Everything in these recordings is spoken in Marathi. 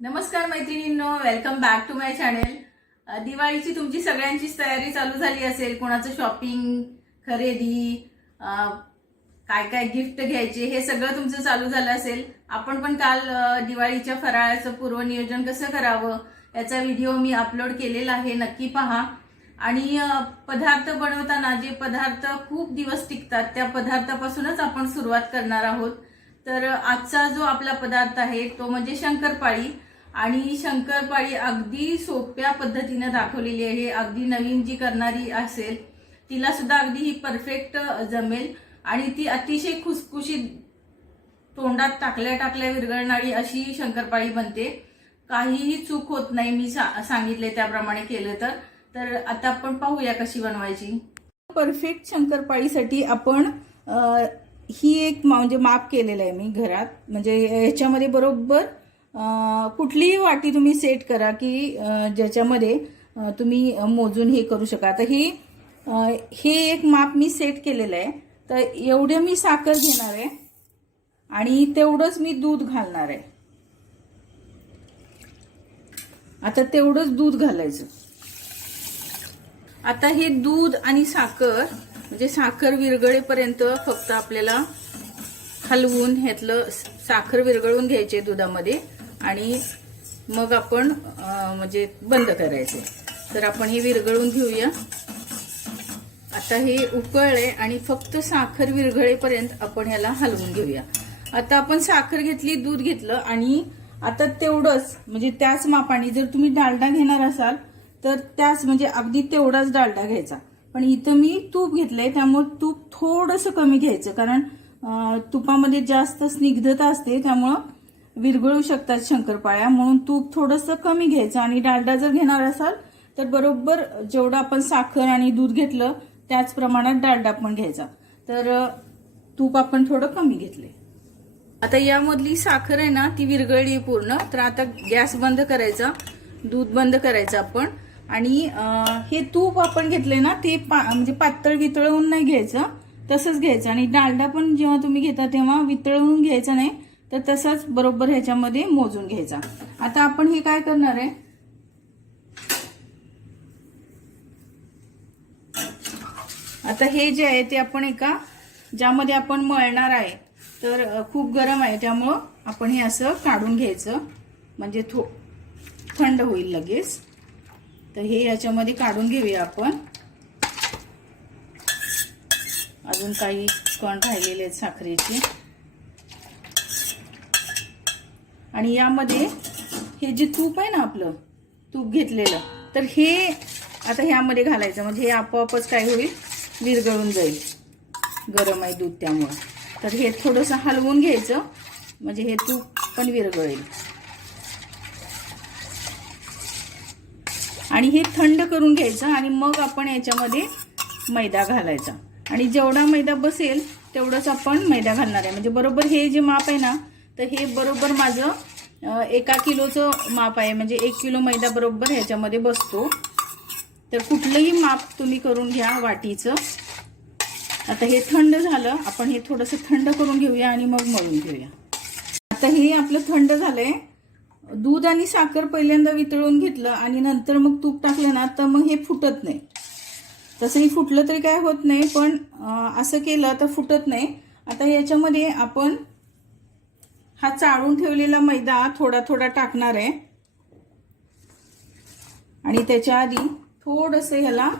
नमस्कार मैत्रिणींनो welcome back to my channel दिवाळीची तुमची सगळ्यांचीच तयारी चालू झाली असेल कोणाचं शॉपिंग खरेदी काय काय गिफ्ट घ्यायचे हे सगळं तुमचं चालू झालं असेल. आपण पण काल दिवाळीच्या फराळाचं पूर्वनियोजन कसं करावं याचा व्हिडिओ मी अपलोड केलेला आहे नक्की पहा. आणि पदार्थ बनवताना जे पदार्थ खूप दिवस टिकतात त्या पदार्थापासूनच आपण सुरुवात करणार आहोत. तर आजचा जो आपला पदार्थ आहे तो म्हणजे शंकरपाळी. आणि शंकरपाळी अगदी सोप्या पद्धतीनं दाखवलेली आहे. अगदी नवीन जी करणारी असेल तिला सुद्धा अगदी ही परफेक्ट जमेल. आणि ती अतिशय खुसखुशीत तोंडात टाकल्या टाकल्या विरघळणारी अशी शंकरपाळी बनते. काहीही चूक होत नाही मी सा- सांगितले त्याप्रमाणे केलं तर. तर आता आपण पाहूया कशी बनवायची. परफेक्ट शंकरपाळीसाठी आपण ही एक मा- म्हणजे माप केलेलं आहे मी घरात. म्हणजे ह्याच्यामध्ये बरोबर कुठलीही वाटी तुम्ही सेट करा की ज्याच्यामध्ये तुम्ही मोजून हे करू शका तर ही हे एक माप मी सेट केलेलं आहे. तर एवढं मी साखर घेणार आहे आणि तेवढंच मी दूध घालणार आहे. आता तेवढंच दूध घालायचं. आता हे दूध आणि साखर म्हणजे साखर विरघळेपर्यंत फक्त आपल्याला हलवून ह्यातलं साखर विरघळून घ्यायचे दुधामध्ये. आणि मग आपण म्हणजे बंद करायचे. तर आपण हे विरघळून घेऊया. आता हे उकळले आणि फक्त साखर विरघळेपर्यंत आपण ह्याला हलवून घेऊया. आता आपण साखर घेतली दूध घेतलं आणि आता तेवढंच म्हणजे त्याच मापाने जर तुम्ही डालडा घेणार असाल तर त्याच म्हणजे अगदी तेवढाच डालडा घ्यायचा. पण इथं मी तूप घेतलंय त्यामुळे तूप थोडंसं कमी घ्यायचं. कारण तुपामध्ये जास्त स्निग्धता असते त्यामुळं विरघळू शकतात शंकरपाळ्या. म्हणून तूप थोडंसं कमी घ्यायचं आणि डालडा जर घेणार असाल तर बरोबर जेवढं आपण साखर आणि दूध घेतलं त्याच प्रमाणात डालडा पण घ्यायचा. तर तूप आपण थोडं कमी घेतले आता यामधली साखर आहे ना ती विरघळली आहे पूर्ण. तर आता गॅस बंद करायचा दूध बंद करायचं आपण. आणि हे तूप आपण घेतले ना ते पा म्हणजे पातळ वितळवून नाही घ्यायचं. तसंच घ्यायचं. आणि डालडा पण जेव्हा तुम्ही घेता तेव्हा वितळवून घ्यायचा नाही. तर तसाच बरोबर ह्याच्यामध्ये मोजून घ्यायचा. आता आपण हे काय करणार आहे? आता हे जे आहे ते आपण एका ज्यामध्ये आपण मळणार आहे तर खूप गरम आहे त्यामुळं आपण हे असं काढून घ्यायचं. म्हणजे थो थंड होईल लगेच. तर हे याच्यामध्ये काढून घेऊया आपण. अजून काही कण राहिलेले आहेत साखरेचे. आणि यामध्ये हे जे तूप आहे ना आपलं तूप घेतलेलं तर हे आता ह्यामध्ये घालायचं. म्हणजे हे आपोआपच काय होईल? विरघळून जाईल. गरम आहे दूध त्यामुळं. तर हे थोडंसं हलवून घ्यायचं. म्हणजे हे तूप पण विरघळेल. आणि हे थंड करून घ्यायचं आणि मग आपण याच्यामध्ये मैदा घालायचा. आणि जेवढा मैदा बसेल तेवढंच आपण मैदा घालणार आहे. म्हणजे बरोबर हे जे माप आहे ना तर हे बरोबर माझं एका किलोचं माप आहे. म्हणजे एक किलो मैदा बरोबर ह्याच्यामध्ये बसतो. तर कुठलंही माप तुम्ही करून घ्या वाटीचं. आता हे थंड झालं आपण हे थोडंसं थंड करून घेऊया आणि मग मळून घेऊया. आता हे आपलं थंड झालंय. दूध आणि साखर पहिल्यांदा वितळून घेतलं आणि नंतर मग तूप टाकलं ना तर मग हे फुटत नाही. तसंही फुटलं तरी काय होत नाही पण असं केलं तर फुटत नाही. आता याच्यामध्ये आपण हा चाळून ठेवलेला मैदा थोडा थोडा टाकणार आहे. आणि त्याच्या आधी थोडंसं ह्याला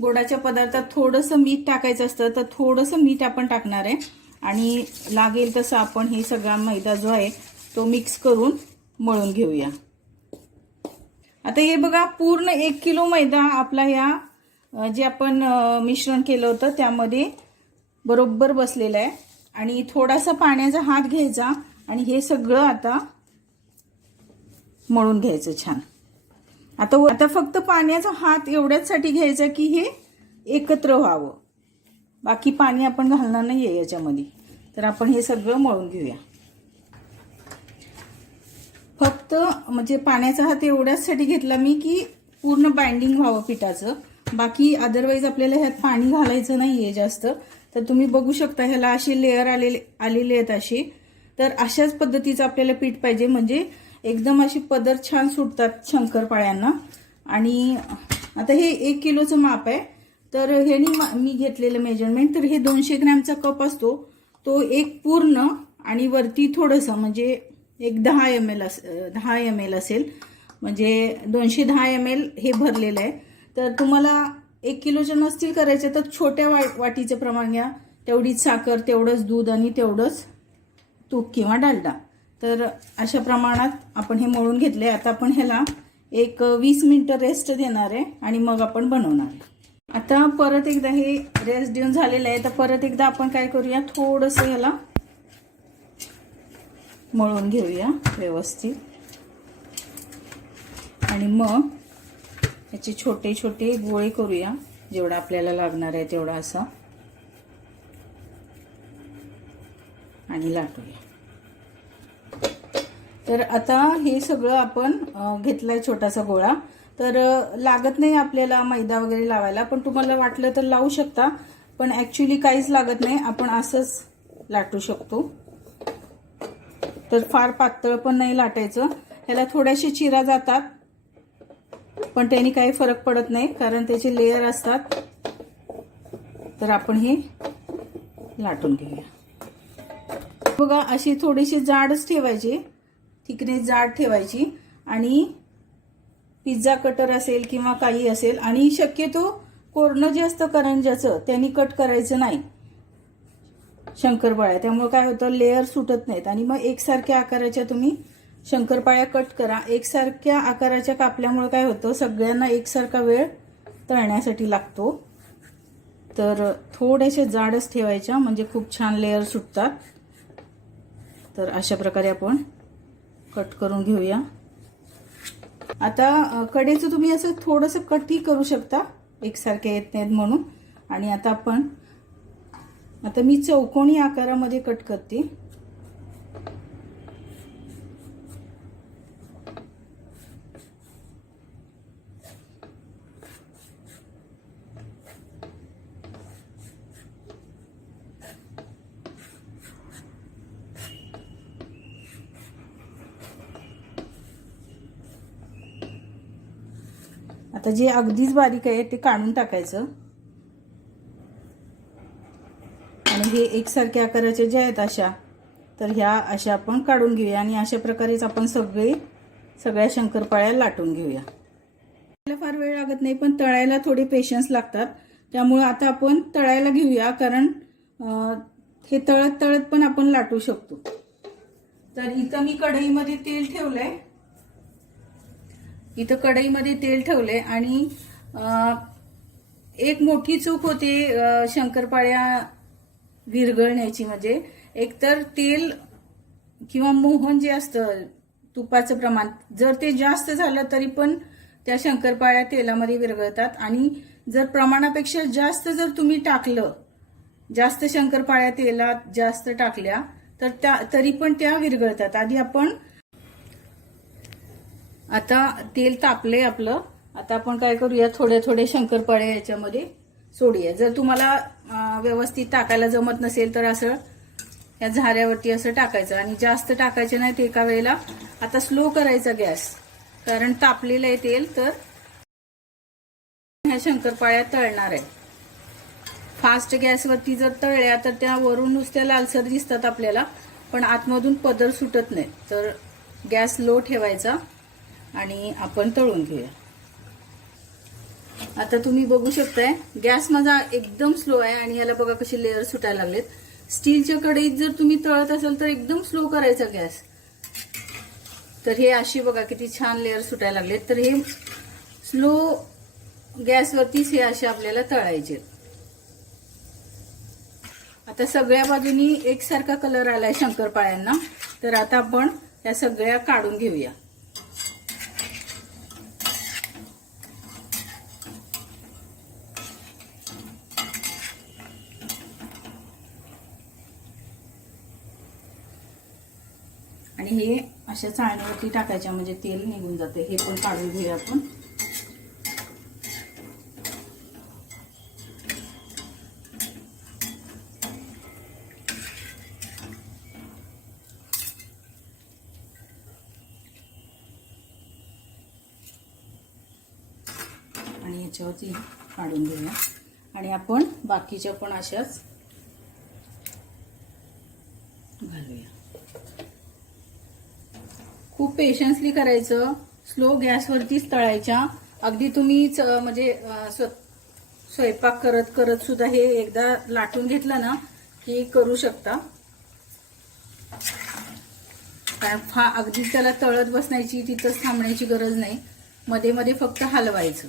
गोडाच्या पदार्थात थोडंसं मीठ टाकायचं असतं तर थोडंसं मीठ आपण टाकणार आहे. आणि लागेल तसं आपण हे सगळा मैदा जो आहे तो मिक्स करून मळून घेऊया. आता हे बघा पूर्ण एक किलो मैदा आपला ह्या जे आपण मिश्रण केलं होतं त्यामध्ये बरोबर बसलेलं आहे. आणि थोडासा पाण्याचा हात घ्यायचा. आणि हे सगळं आता मळून घ्यायचं छान. आता आता फक्त पाण्याचा हात एवढ्याचसाठी घ्यायचा की हे एकत्र व्हावं. बाकी पाणी आपण घालणार नाही आहे याच्यामध्ये. तर आपण हे सगळं मळून घेऊया. फक्त म्हणजे पाण्याचा हात एवढ्याचसाठी घेतला मी की पूर्ण बाइंडिंग व्हावं पिठाचं. बाकी अदरवाईज आपल्याला ह्यात पाणी घालायचं नाही आहे जास्त. तर तुम्ही बघू शकता ह्याला असे लेअर आलेले आलेले आहेत असे तर अशाच पद्धतीचं आपल्याला पीठ पाहिजे. म्हणजे एकदम अशी पदर छान सुटतात शंकरपाळ्यांना. आणि आता हे एक किलोचं माप आहे. तर ह्यानी मा- मी घेतलेलं मेजरमेंट तर हे दोनशे ग्रॅमचा कप असतो. तो एक पूर्ण आणि वरती थोडंसं म्हणजे एक दहा एम एल अस दहा एम एल असेल. म्हणजे दोनशे दहा एम एल हे भरलेलं आहे. तर तुम्हाला एक किलोच्या नसतील करायचे तर छोट्या वा वाटीचं प्रमाण घ्या. तेवढीच साखर तेवढंच दूध आणि तेवढंच तूप किंवा डालडा. तर अशा प्रमाणात आपण हे मळून घेतले. आता आपण ह्याला एक वीस मिनटं रेस्ट देणार आहे आणि मग आपण बनवणार आहे. आता परत एकदा हे रेस्ट देऊन झालेलं आहे. तर परत एकदा आपण काय करूया? थोडंसं ह्याला मळून घेऊया व्यवस्थित. आणि मग याचे छोटे छोटे गोळे करूया. जेवढा आपल्याला लागणार आहे तेवढा असा. आणि लाटूया. तर आता हे सगळं आपण घेतलं घेतलंय छोटासा गोळा. तर लागत नाही आपल्याला मैदा वगैरे लावायला पण तुम्हाला वाटलं तर लावू शकता. पण ॲक्च्युली काहीच लागत नाही. आपण असंच लाटू शकतो. तर फार पातळ पण नाही लाटायचं. ह्याला थोड्याशे चिरा जातात. पण त्यांनी काही फरक पडत नाही कारण त्याचे लेयर असतात. तर आपण हे लाटून घेऊया. बघा अशी थोडीशी जाडच ठेवायची. थिकनेस जाड ठेवायची आणि पिझ्झा कटर असेल किंवा काही असेल आणि शक्यतो कोरणं जे असतं करंजाचं त्यांनी कट करायचं नाही. शंकरपाळ्या. त्यामुळे काय होतं लेअर सुटत नाहीत. आणि मग एकसारख्या आकाराच्या तुम्ही शंकरपाळ्या कट करा. एकसारख्या आकाराच्या कापल्यामुळे काय होतं सगळ्यांना एकसारखा वेळ तळण्यासाठी लागतो. तर थोड्याशा जाडच ठेवायच्या म्हणजे खूप छान लेअर सुटतात. तर अशा प्रकारे आपण कट करून घेऊया. आता कडेचं तुम्ही असं थोडंसं कटही करू शकता. एकसारखे येत नाहीत म्हणून. आणि आता आपण आता मी चौकोनी आकारामध्ये कट करते. आता जे अगदीच बारीक आहे ते काढून टाकायचं. आणि हे एकसारख्या आकाराचे जे आहेत अशा तर ह्या अशा आपण काढून घेऊया आणि अशा प्रकारेच आपण सगळे सगळ्या शंकरपाळ्या लाटून घेऊया. आपल्याला फार वेळ लागत नाही पण तळायला थोडे पेशन्स लागतात. त्यामुळे आता आपण तळायला घेऊया कारण हे तळत तळत पण आपण लाटू शकतो. तर इथं मी कढईमध्ये तेल ठेवलंय. इथं कढईमध्ये तेल ठेवले आणि एक मोठी चूक होते शंकरपाळ्या विरघळण्याची. म्हणजे एकतर तेल किंवा मोहन जे असतं तुपाचं प्रमाण जर ते जास्त झालं तरी पण त्या शंकरपाळ्या तेलामध्ये विरघळतात. आणि जर प्रमाणापेक्षा जास्त जर तुम्ही टाकलं जास्त शंकरपाळ्या तेलात जास्त टाकल्या तर त्या तरी पण त्या विरघळतात. आधी आपण आता तेल तापले आपलं. आता आपण काय करूया थोडे थोडे शंकरपाळे याच्यामध्ये सोडूया. जर तुम्हाला व्यवस्थित टाकायला जमत नसेल तर असं या झाऱ्यावरती असं टाकायचं. आणि जास्त टाकायचे नाही ते एका वेळेला आता स्लो करायचा गॅस. कारण तापलेलं आहे तेल तर ह्या शंकरपाळ्या तळणार आहे. फास्ट गॅसवरती जर तळल्या तर त्या वरून नुसत्या लालसर दिसतात आपल्याला. पण आतमधून पदर सुटत नाही. तर गॅस लो ठेवायचा. आणि आपण तळून घेऊया. आता तुम्ही बघू शकताय गॅस माझा एकदम स्लो आहे आणि याला बघा कसे लेअर सुटायला लागलेत. स्टीलच्या कढईत जर तुम्ही तळत असाल तर एकदम स्लो करायचा गॅस. तर हे अशी बघा किती छान लेअर सुटायला लागलेत. तर हे स्लो गॅसवरतीच हे असे आपल्याला तळायचे आता सगळ्या बाजूनी एकसारखा कलर आलाय शंकरपाळ्यांना. तर आता आपण त्या सगळ्या काढून घेऊया. आणि हे अशा चाळणीवरती टाकायच्या म्हणजे तेल निघून जाते. हे पण काढून घेऊया आपण. आणि याच्यावरती काढून घेऊया. आणि आपण बाकीच्या पण अशाच घालूया. खूप पेशन्सली करायचं. स्लो गॅसवरतीच तळायच्या. अगदी तुम्हीच म्हणजे स्व- स्वयंपाक करत करत सुद्धा हे एकदा लाटून घेतलं ना की करू शकता. कारण फा अगदी त्याला तळत बसण्याची तिथंच थांबण्याची गरज नाही. मध्ये मध्ये फक्त हलवायचं.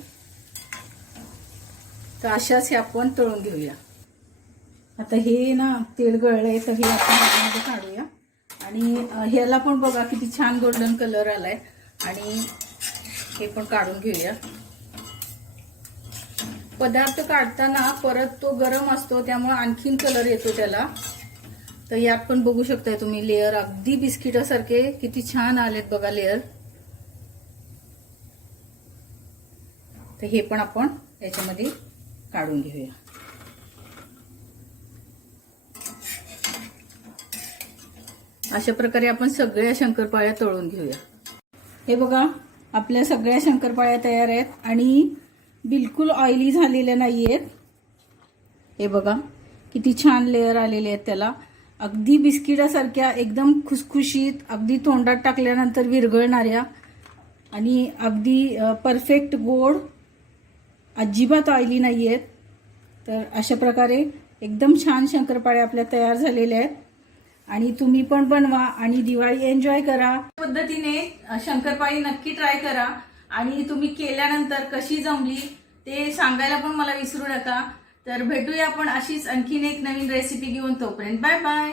तर अशाच हे आपण तळून घेऊया. आता हे ना तेल गळलंय तर हे आपण काढूया. आणि ह्याला पण बघा किती छान गोल्डन कलर आलाय. आणि हे पण काढून घेऊया. पदार्थ काढताना परत तो गरम असतो त्यामुळे आणखीन कलर येतो त्याला. तर यात पण बघू शकताय तुम्ही लेअर अगदी बिस्किटासारखे किती छान आलेत बघा लेअर तर हे पण आपण याच्यामध्ये काढून घेऊया. अशा प्रकारे आपण सगळ्या शंकरपाळ्या तळून घेऊया. हे बघा आपल्या सगळ्या शंकरपाळ्या तयार आहेत आणि बिलकुल ऑइली झालेल्या नाही आहेत हे बघा किती छान लेअर आलेले आहेत त्याला. अगदी बिस्किटासारख्या एकदम खुसखुशीत अगदी तोंडात टाकल्यानंतर विरघळणाऱ्या आणि अगदी परफेक्ट गोड अजिबात ऑइली नाही आहेत तर अशा प्रकारे एकदम छान शंकरपाळ्या आपल्या तयार झालेल्या आहेत. आणि तुम्ही पण बनवा आणि दिवाळी एन्जॉय करा. पद्धतीने शंकरपाळी नक्की ट्राय करा. आणि तुम्ही केल्यानंतर कशी जमली ते सांगायला पण मला विसरू नका. तर भेटूया आपण अशीच आणखीन एक नवीन रेसिपी घेऊन तोपर्यंत. Bye bye